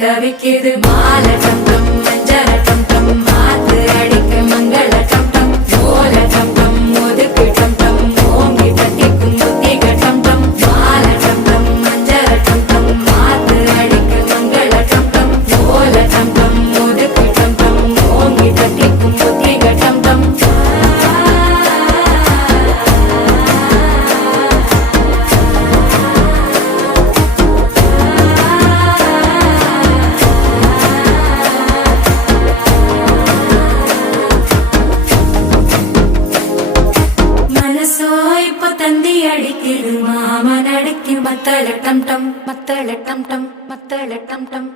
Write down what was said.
தவிக்குது மால டம் டம் மஞ்சள டம் டம் மாத்து அடிக்க மங்கள டம் டம் ஓல டம் டம் ஒதுக்கு டம் டம் ஓங்கி தட்டிக்கும் புத்திக டம் டம் மால டம் டம் மஞ்சள டம் டம் மாத்து அடிக்க மங்கள டம் டம் ஓல டம் டம் ஒதுக்கு டம் டம் ஓங்கி தட்டிக்கும் புத்திக டம் டம் தந்தி அடிக்குது மாமன் அடிக்கு மத்தள டம் டம் மத்தள டம் டம் மத்தள டம் டம்